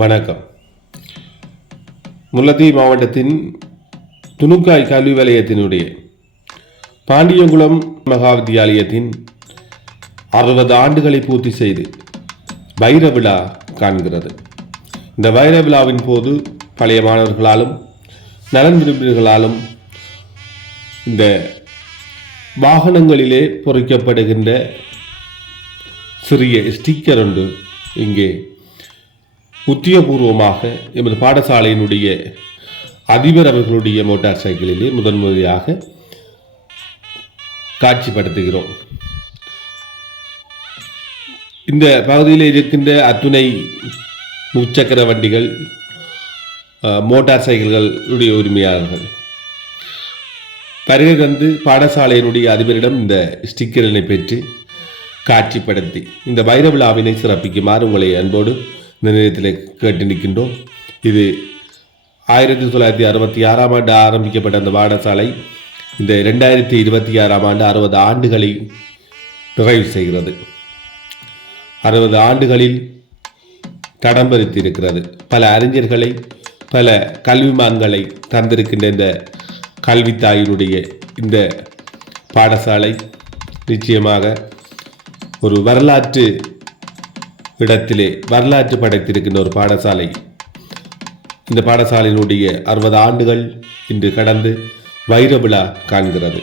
வணக்கம். முல்லைத்தீவு மாவட்டத்தின் துணுக்காய் கல்வி வலயத்தினுடைய பாண்டியங்குளம் மகா வித்தியாலயத்தின் 60 ஆண்டுகளை பூர்த்தி செய்து வைர விழா காண்கிறது. இந்த வைர விழாவின் போது பழைய மாணவர்களாலும் நலன் விரும்பினர்களாலும் இந்த வாகனங்களிலே பொறிக்கப்படுகின்ற சிறிய ஸ்டிக்கர் ஒன்று இங்கே உத்தியோகபூர்வமாக எமது பாடசாலையினுடைய அதிபர் அவர்களுடைய மோட்டார் சைக்கிளிலே முதன்முறையாக காட்சிப்படுத்துகிறோம். இந்த பகுதியில் இருக்கின்ற அத்துணை முச்சக்கர வண்டிகள், மோட்டார் சைக்கிள்களுடைய உரிமையாளர்கள் வருகை தந்து பாடசாலையினுடைய அதிபரிடம் இந்த ஸ்டிக்கரினை பெற்று காட்சிப்படுத்தி இந்த வைர விழாவினை சிறப்பிக்குமாறு உங்களை அன்போடு இந்த நேரத்தில் கேட்டு நிற்கின்றோம். இது 1966ஆம் ஆண்டு ஆரம்பிக்கப்பட்ட அந்த பாடசாலை இந்த 2026ஆம் ஆண்டு 60 ஆண்டுகளை நிறைவு செய்கிறது. 60 ஆண்டுகளில் தடம் பதித்திருக்கிறது. பல அறிஞர்களை, பல கல்விமான்களை தந்திருக்கின்ற இந்த கல்வித்தாயினுடைய இந்த பாடசாலை நிச்சயமாக ஒரு வரலாற்று இடத்திலே வரலாற்று படைத்திருக்கின்ற ஒரு பாடசாலை. இந்த பாடசாலையினுடைய 60 ஆண்டுகள் இன்று கடந்து வைர விழா காண்கிறது.